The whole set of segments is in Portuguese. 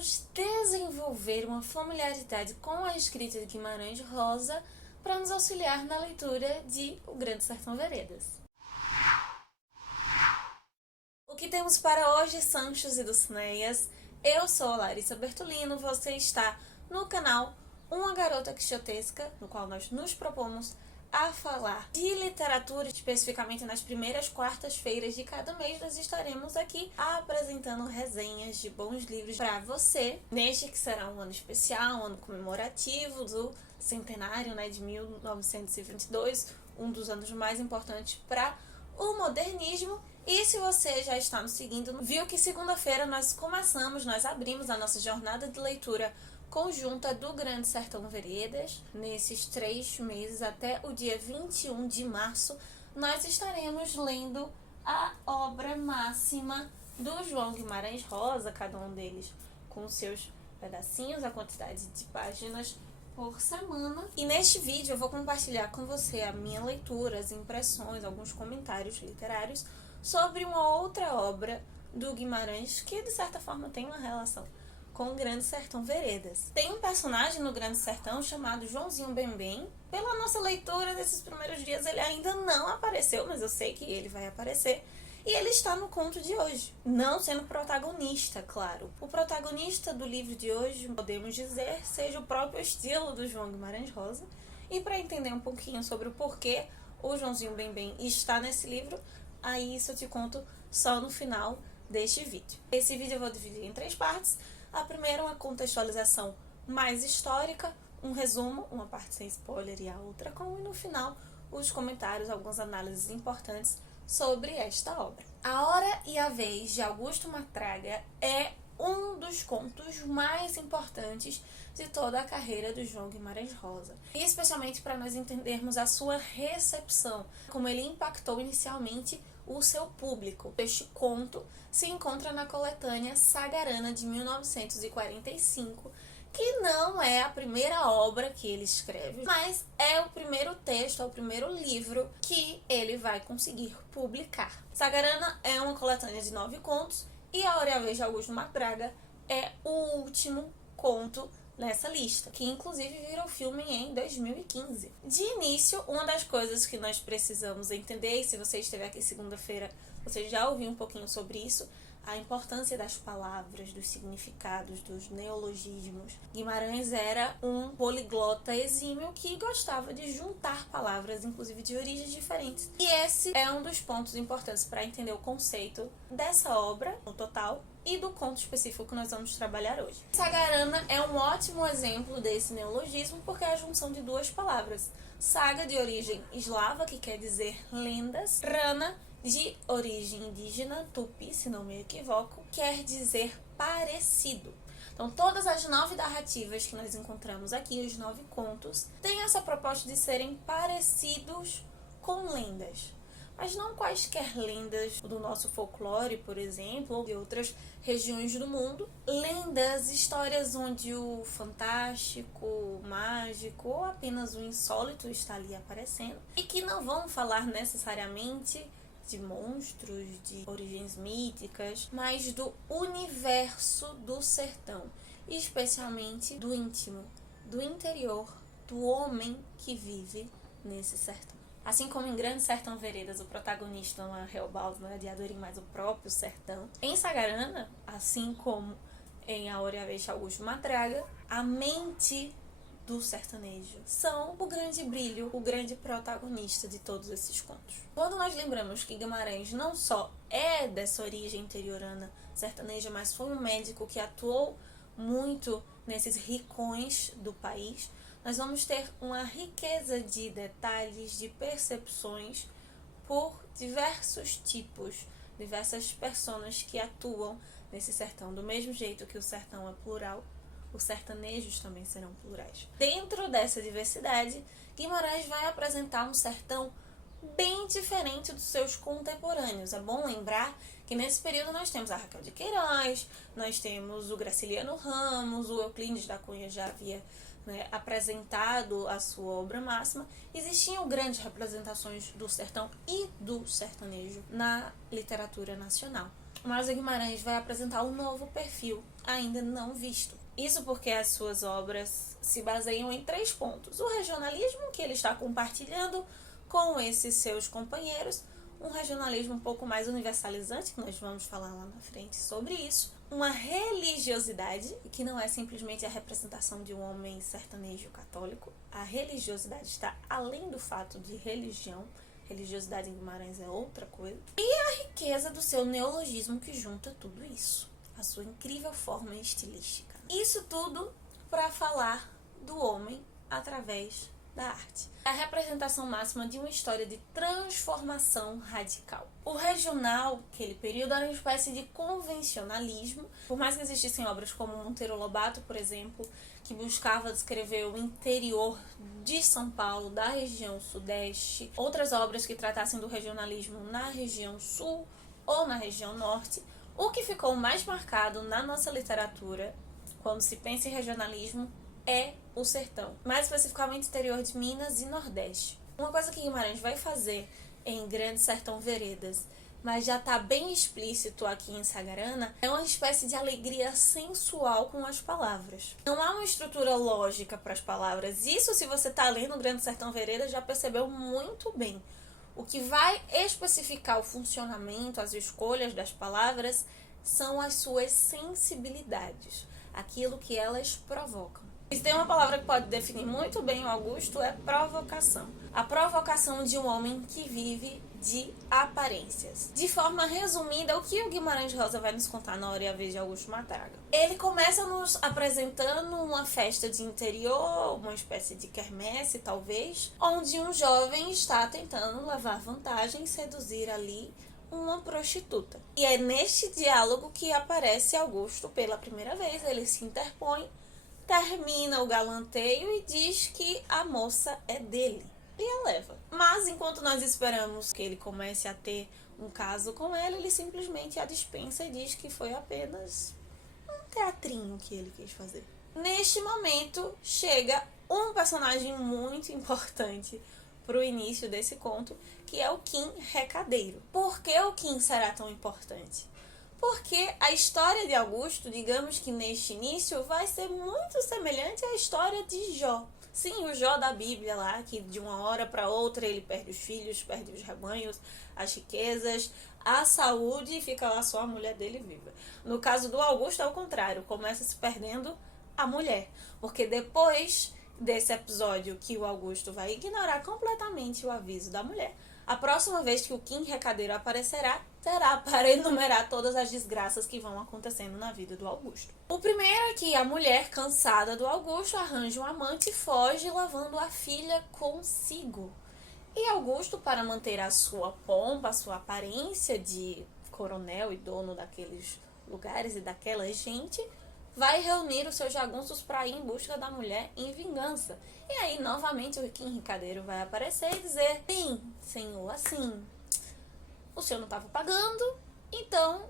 vamos desenvolver uma familiaridade com a escrita de Guimarães Rosa para nos auxiliar na leitura de O Grande Sertão Veredas. O que temos para hoje, Sanchos e Dulcineias? Eu sou a Larissa Bertolino, você está no canal Uma Garota Quixotesca, no qual nós nos propomos a falar de literatura, especificamente nas primeiras quartas-feiras de cada mês. Nós estaremos aqui apresentando resenhas de bons livros para você, neste que será um ano especial, um ano comemorativo do centenário, de 1922, um dos anos mais importantes para o modernismo. E se você já está nos seguindo, viu que segunda-feira nós abrimos a nossa jornada de leitura conjunta do Grande Sertão Veredas. Nesses 3 meses, até o dia 21 de março, nós estaremos lendo a obra máxima do João Guimarães Rosa, cada um deles com seus pedacinhos, a quantidade de páginas por semana. E neste vídeo eu vou compartilhar com você a minha leitura, as impressões, alguns comentários literários sobre uma outra obra do Guimarães que de certa forma tem uma relação com o Grande Sertão Veredas. Tem um personagem no Grande Sertão chamado Joãozinho Bembem. Pela nossa leitura desses primeiros dias ele ainda não apareceu, mas eu sei que ele vai aparecer. E ele está no conto de hoje, não sendo protagonista, claro. O protagonista do livro de hoje, podemos dizer, seja o próprio estilo do João Guimarães Rosa. E para entender um pouquinho sobre o porquê o Joãozinho Bembem está nesse livro, aí isso eu te conto só no final deste vídeo. Esse vídeo eu vou dividir em 3 partes. A primeira, uma contextualização mais histórica, um resumo, uma parte sem spoiler e a outra com, e no final, os comentários, algumas análises importantes sobre esta obra. A Hora e a Vez, de Augusto Matraga, é um dos contos mais importantes de toda a carreira do João Guimarães Rosa. E especialmente para nós entendermos a sua recepção, como ele impactou inicialmente o seu público. Este conto se encontra na coletânea Sagarana de 1945, que não é a primeira obra que ele escreve, mas é o primeiro texto, é o primeiro livro que ele vai conseguir publicar. Sagarana é uma coletânea de 9 contos e A Hora e a Vez de Augusto Matraga é o último conto nessa lista, que inclusive virou filme em 2015. De início, uma das coisas que nós precisamos entender, e se você esteve aqui segunda-feira, você já ouviu um pouquinho sobre isso, a importância das palavras, dos significados, dos neologismos. Guimarães era um poliglota exímio que gostava de juntar palavras, inclusive de origens diferentes. E esse é um dos pontos importantes para entender o conceito dessa obra, no total, e do conto específico que nós vamos trabalhar hoje. Sagarana é um ótimo exemplo desse neologismo porque é a junção de 2 palavras. Saga, de origem eslava, que quer dizer lendas. Rana, de origem indígena, tupi, se não me equivoco, quer dizer parecido. Então, todas as 9 narrativas que nós encontramos aqui, os 9 contos, têm essa proposta de serem parecidos com lendas. Mas não quaisquer lendas do nosso folclore, por exemplo, ou de outras regiões do mundo. Lendas, histórias onde o fantástico, o mágico ou apenas o insólito está ali aparecendo. E que não vão falar necessariamente de monstros, de origens míticas, mas do universo do sertão, especialmente do íntimo, do interior, do homem que vive nesse sertão. Assim como em Grande Sertão Veredas, o protagonista não é Reobaldo, não é Diadorim, mas o próprio sertão. Em Sagarana, assim como em A Hora e a Vez de Augusto Matraga, a mente do sertanejo são o grande brilho, o grande protagonista de todos esses contos. Quando nós lembramos que Guimarães não só é dessa origem interiorana sertaneja, mas foi um médico que atuou muito nesses ricões do país, nós vamos ter uma riqueza de detalhes, de percepções por diversos tipos, diversas personas que atuam nesse sertão. Do mesmo jeito que o sertão é plural, os sertanejos também serão plurais. Dentro dessa diversidade, Guimarães vai apresentar um sertão bem diferente dos seus contemporâneos. É bom lembrar que nesse período nós temos a Raquel de Queiroz, nós temos o Graciliano Ramos, o Euclides da Cunha já havia apresentado a sua obra máxima. Existiam grandes representações do sertão e do sertanejo na literatura nacional. mas o Guimarães vai apresentar um novo perfil ainda não visto. Isso porque as suas obras se baseiam em 3 pontos. O regionalismo, que ele está compartilhando com esses seus companheiros, um regionalismo um pouco mais universalizante, que nós vamos falar lá na frente sobre isso. Uma religiosidade, que não é simplesmente a representação de um homem sertanejo católico. A religiosidade está além do fato de religião. Religiosidade em Guimarães é outra coisa. E a riqueza do seu neologismo que junta tudo isso. A sua incrível forma estilística. Isso tudo para falar do homem através da arte. A representação máxima de uma história de transformação radical. O regional, aquele período, era uma espécie de convencionalismo. Por mais que existissem obras como Monteiro Lobato, por exemplo, que buscava descrever o interior de São Paulo, da região sudeste, outras obras que tratassem do regionalismo na região sul ou na região norte, o que ficou mais marcado na nossa literatura, quando se pensa em regionalismo, é o sertão, mais especificamente interior de Minas e Nordeste. Uma coisa que Guimarães vai fazer em Grande Sertão Veredas, mas já está bem explícito aqui em Sagarana, é uma espécie de alegria sensual com as palavras. Não há uma estrutura lógica para as palavras. Isso, se você está lendo Grande Sertão Veredas, já percebeu muito bem. O que vai especificar o funcionamento, as escolhas das palavras, são as suas sensibilidades, aquilo que elas provocam. Se tem uma palavra que pode definir muito bem o Augusto, é provocação. A provocação de um homem que vive de aparências. De forma resumida, o que o Guimarães Rosa vai nos contar na Hora e a Vez de Augusto Matraga? Ele começa nos apresentando uma festa de interior, uma espécie de quermesse, talvez, onde um jovem está tentando levar vantagem e seduzir ali uma prostituta. E é neste diálogo que aparece Augusto pela primeira vez. Ele se interpõe, termina o galanteio e diz que a moça é dele. E a leva. Mas enquanto nós esperamos que ele comece a ter um caso com ela, ele simplesmente a dispensa e diz que foi apenas um teatrinho que ele quis fazer. Neste momento, chega um personagem muito importante para o início desse conto, que é o Kim Recadeiro. Por que o Kim será tão importante? Porque a história de Augusto, digamos que neste início, vai ser muito semelhante à história de Jó. Sim, o Jó da Bíblia lá, que de uma hora para outra ele perde os filhos, perde os rebanhos, as riquezas, a saúde e fica lá só a mulher dele viva. No caso do Augusto é o contrário, começa se perdendo a mulher. Porque depois desse episódio que o Augusto vai ignorar completamente o aviso da mulher, a próxima vez que o Kim Recadeiro aparecerá, será para enumerar todas as desgraças que vão acontecendo na vida do Augusto. O primeiro é que a mulher, cansada do Augusto, arranja um amante e foge, levando a filha consigo. E Augusto, para manter a sua pompa, a sua aparência de coronel e dono daqueles lugares e daquela gente, vai reunir os seus jagunços para ir em busca da mulher em vingança. E aí, novamente, o Kim Recadeiro vai aparecer e dizer: sim, senhor, assim, o senhor não estava pagando, então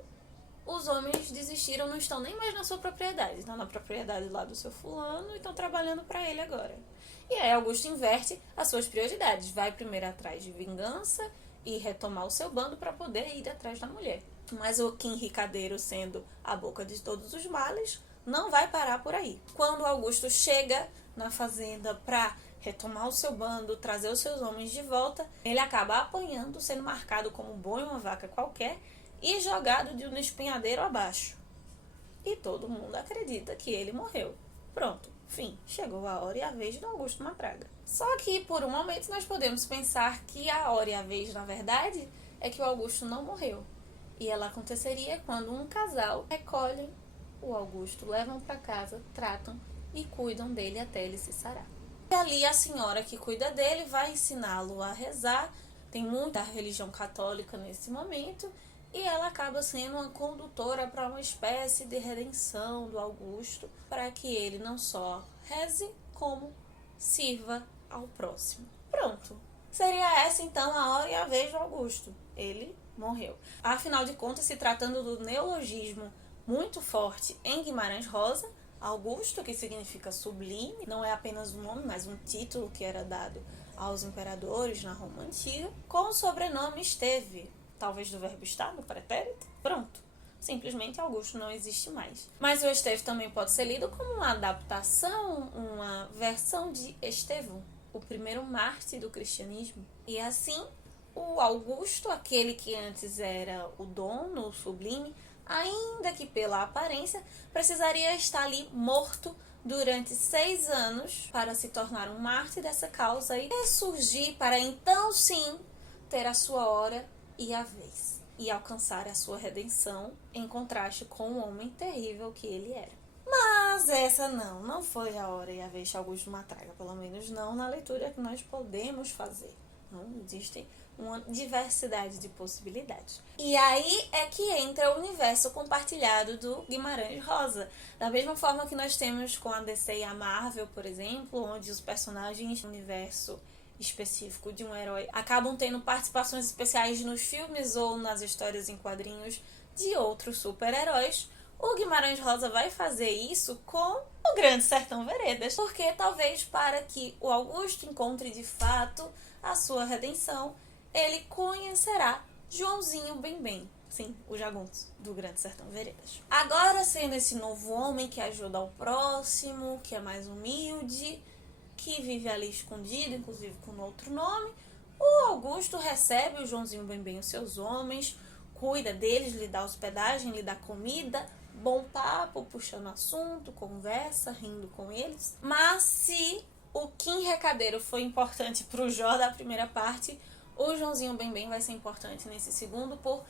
os homens desistiram, não estão nem mais na sua propriedade, estão na propriedade lá do seu fulano e estão trabalhando para ele agora. E aí Augusto inverte as suas prioridades, vai primeiro atrás de vingança e retomar o seu bando para poder ir atrás da mulher. Mas o Kim Recadeiro, sendo a boca de todos os males, não vai parar por aí. Quando Augusto chega na fazenda para retomar o seu bando, trazer os seus homens de volta, ele acaba apanhando, sendo marcado como boi uma vaca qualquer e jogado de um espinhadeiro abaixo. E todo mundo acredita que ele morreu. Pronto, fim. Chegou a hora e a vez do Augusto Matraga. Só que, por um momento, nós podemos pensar que a hora e a vez, na verdade, é que o Augusto não morreu. E ela aconteceria quando um casal recolhe o Augusto, levam para casa, tratam e cuidam dele até ele se sarar. E ali a senhora que cuida dele vai ensiná-lo a rezar. Tem muita religião católica nesse momento. E ela acaba sendo uma condutora para uma espécie de redenção do Augusto, para que ele não só reze, como sirva ao próximo. Pronto. Seria essa, então, a hora e a vez do Augusto. Ele morreu. Afinal de contas, se tratando do neologismo muito forte em Guimarães Rosa, Augusto, que significa sublime, não é apenas um nome, mas um título que era dado aos imperadores na Roma Antiga, com o sobrenome esteve, talvez do verbo estar, no pretérito. Pronto. simplesmente Augusto não existe mais. Mas o Estevão também pode ser lido como uma adaptação, uma versão de Estevão, o primeiro mártir do cristianismo. E assim, o Augusto, aquele que antes era o dono, o sublime, ainda que pela aparência, precisaria estar ali morto durante 6 anos para se tornar um mártir dessa causa e ressurgir para então sim ter a sua hora e a vez e alcançar a sua redenção, em contraste com o homem terrível que ele era. Mas essa não foi a hora e a vez de Augusto Matraga, pelo menos não na leitura que nós podemos fazer. Não existe uma diversidade de possibilidades. E aí é que entra o universo compartilhado do Guimarães Rosa. Da mesma forma que nós temos com a DC e a Marvel, por exemplo, onde os personagens do universo específico de um herói acabam tendo participações especiais nos filmes ou nas histórias em quadrinhos de outros super-heróis, o Guimarães Rosa vai fazer isso com o Grande Sertão Veredas, porque talvez para que o Augusto encontre de fato a sua redenção, ele conhecerá Joãozinho Bembem, sim, o jagunço do Grande Sertão Veredas. Agora, sendo esse novo homem que ajuda ao próximo, que é mais humilde, que vive ali escondido, inclusive com outro nome, o Augusto recebe o Joãozinho Bembem, os seus homens, cuida deles, lhe dá hospedagem, lhe dá comida, bom papo, puxando assunto, conversa, rindo com eles. Mas se o Kim Recadeiro foi importante para o Jó da primeira parte, o Joãozinho Bembem vai ser importante nesse segundo por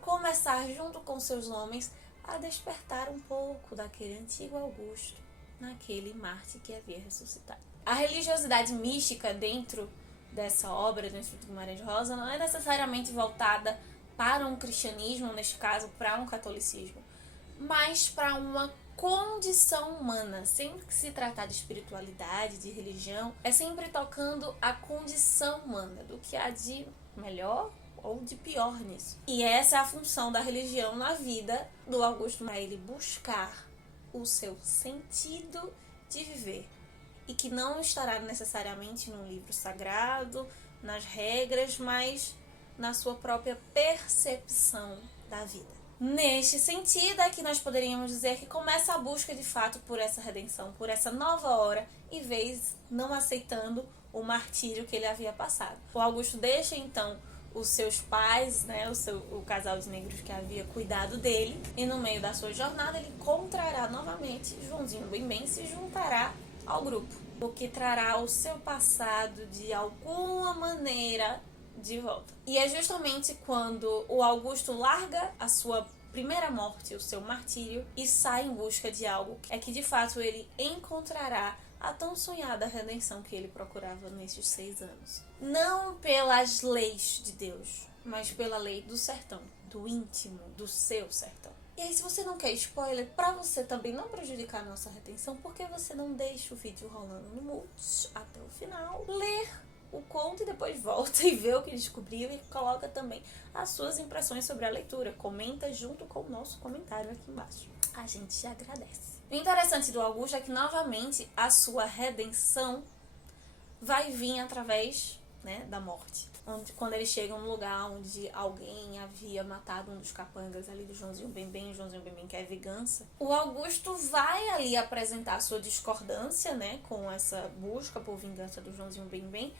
começar, junto com seus homens, a despertar um pouco daquele antigo Augusto, naquele Marte que havia ressuscitado. A religiosidade mística dentro dessa obra, dentro do Guimarães Rosa, não é necessariamente voltada para um cristianismo, neste caso, para um catolicismo, mas para uma condição humana. Sempre que se tratar de espiritualidade, de religião, é sempre tocando a condição humana, do que há de melhor ou de pior nisso. E essa é a função da religião na vida do Augusto, é ele buscar o seu sentido de viver, e que não estará necessariamente num livro sagrado, nas regras, mas na sua própria percepção da vida. Neste sentido, é que nós poderíamos dizer que começa a busca de fato por essa redenção, por essa nova hora, e vez não aceitando o martírio que ele havia passado. O Augusto deixa então os seus pais, né, o casal de negros que havia cuidado dele, e no meio da sua jornada ele encontrará novamente Joãozinho Bembem, se juntará ao grupo, o que trará o seu passado de alguma maneira de volta. E é justamente quando o Augusto larga a sua primeira morte, o seu martírio, e sai em busca de algo, é que de fato ele encontrará a tão sonhada redenção que ele procurava nesses 6 anos. Não pelas leis de Deus, mas pela lei do sertão, do íntimo, do seu sertão. E aí, se você não quer spoiler, pra você também não prejudicar a nossa retenção, por que você não deixa o vídeo rolando no multi até o final, ler o conto e depois volta e vê o que descobriu e coloca também as suas impressões sobre a leitura. Comenta junto com o nosso comentário aqui embaixo. A gente agradece. O interessante do Augusto é que, novamente, a sua redenção vai vir através, né, da morte. Quando eles chegam no lugar onde alguém havia matado um dos capangas ali do Joãozinho Bembem, o Joãozinho Bembem quer vingança, o Augusto vai ali apresentar sua discordância, né, com essa busca por vingança do Joãozinho Bembem,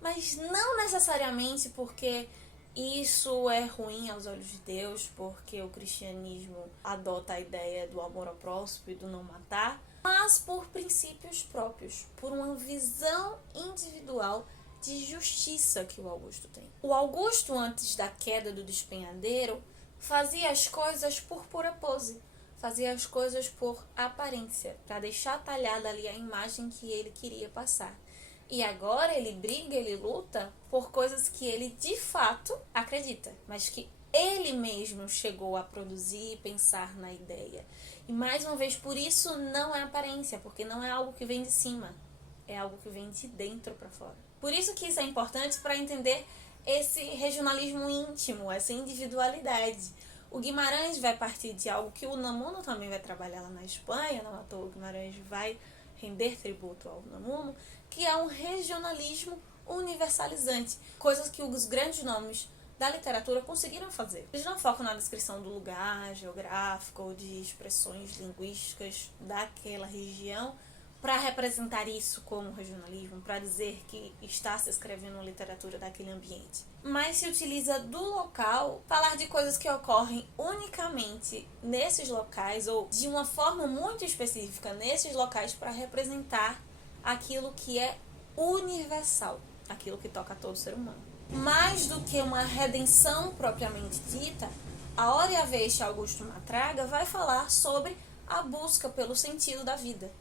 mas não necessariamente porque isso é ruim aos olhos de Deus, porque o cristianismo adota a ideia do amor ao próximo e do não matar, mas por princípios próprios, por uma visão individual de justiça que o Augusto tem. O Augusto, antes da queda do despenhadeiro, fazia as coisas por pura pose, fazia as coisas por aparência, para deixar talhada ali a imagem que ele queria passar. E agora ele briga, ele luta por coisas que ele de fato acredita, mas que ele mesmo chegou a produzir e pensar na ideia. E mais uma vez, por isso não é aparência, porque não é algo que vem de cima, é algo que vem de dentro para fora. Por isso que isso é importante para entender esse regionalismo íntimo, essa individualidade. O Guimarães vai partir de algo que o Unamuno também vai trabalhar lá na Espanha, não à toa o Guimarães vai render tributo ao Unamuno, que é um regionalismo universalizante, coisas que os grandes nomes da literatura conseguiram fazer. Eles não focam na descrição do lugar geográfico ou de expressões linguísticas daquela região para representar isso como regionalismo, para dizer que está se escrevendo uma literatura daquele ambiente. Mas se utiliza do local, falar de coisas que ocorrem unicamente nesses locais ou de uma forma muito específica nesses locais para representar aquilo que é universal, aquilo que toca a todo ser humano. Mais do que uma redenção propriamente dita, a Hora e a Vez de Augusto Matraga vai falar sobre a busca pelo sentido da vida,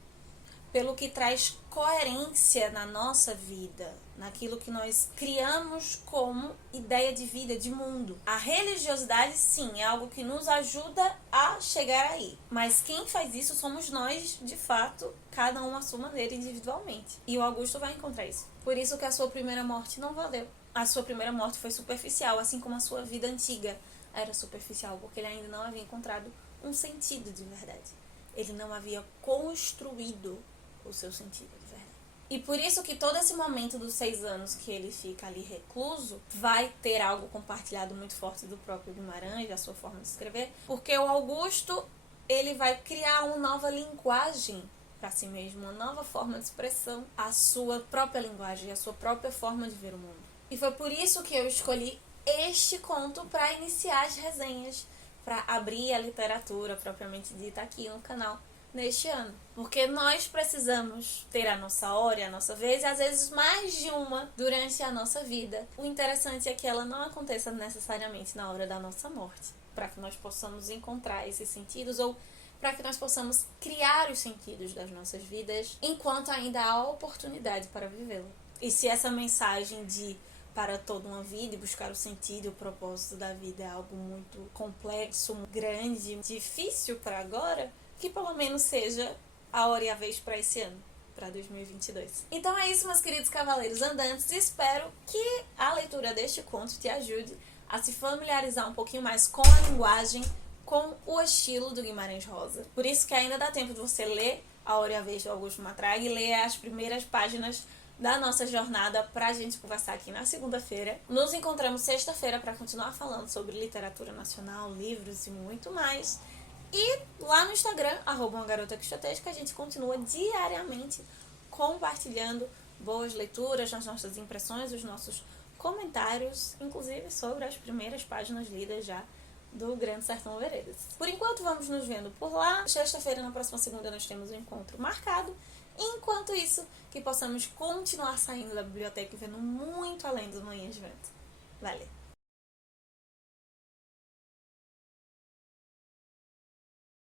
pelo que traz coerência na nossa vida, naquilo que nós criamos como ideia de vida, de mundo. A religiosidade, sim, é algo que nos ajuda a chegar aí. Mas quem faz isso somos nós, de fato, cada um à sua maneira, individualmente. E o Augusto vai encontrar isso. Por isso que a sua primeira morte não valeu. A sua primeira morte foi superficial, assim como a sua vida antiga era superficial, porque ele ainda não havia encontrado um sentido de verdade. Ele não havia construído o seu sentido de verdade. E por isso que todo esse momento dos 6 anos que ele fica ali recluso vai ter algo compartilhado muito forte do próprio Guimarães, da sua forma de escrever, porque o Augusto, ele vai criar uma nova linguagem para si mesmo, uma nova forma de expressão, a sua própria linguagem, a sua própria forma de ver o mundo. E foi por isso que eu escolhi este conto para iniciar as resenhas, para abrir a literatura propriamente dita aqui no canal neste ano. Porque nós precisamos ter a nossa hora e a nossa vez, e às vezes mais de uma durante a nossa vida. O interessante é que ela não aconteça necessariamente na hora da nossa morte, para que nós possamos encontrar esses sentidos ou para que nós possamos criar os sentidos das nossas vidas enquanto ainda há oportunidade para vivê-la. E se essa mensagem de para toda uma vida e buscar o sentido e o propósito da vida é algo muito complexo, grande, difícil para agora, que pelo menos seja a hora e a vez para esse ano, para 2022. Então é isso, meus queridos cavaleiros andantes. Espero que a leitura deste conto te ajude a se familiarizar um pouquinho mais com a linguagem, com o estilo do Guimarães Rosa. Por isso que ainda dá tempo de você ler A Hora e a Vez do Augusto Matraga e ler as primeiras páginas da nossa jornada pra gente conversar aqui na segunda-feira. Nos encontramos sexta-feira para continuar falando sobre literatura nacional, livros e muito mais. E lá no Instagram, @umagarota_quixotesca, a gente continua diariamente compartilhando boas leituras, as nossas impressões, os nossos comentários, inclusive sobre as primeiras páginas lidas já do Grande Sertão Veredas. Por enquanto, vamos nos vendo por lá. Sexta-feira, na próxima segunda, nós temos um encontro marcado. Enquanto isso, que possamos continuar saindo da biblioteca e vendo muito além das manhãs de vento. Valeu!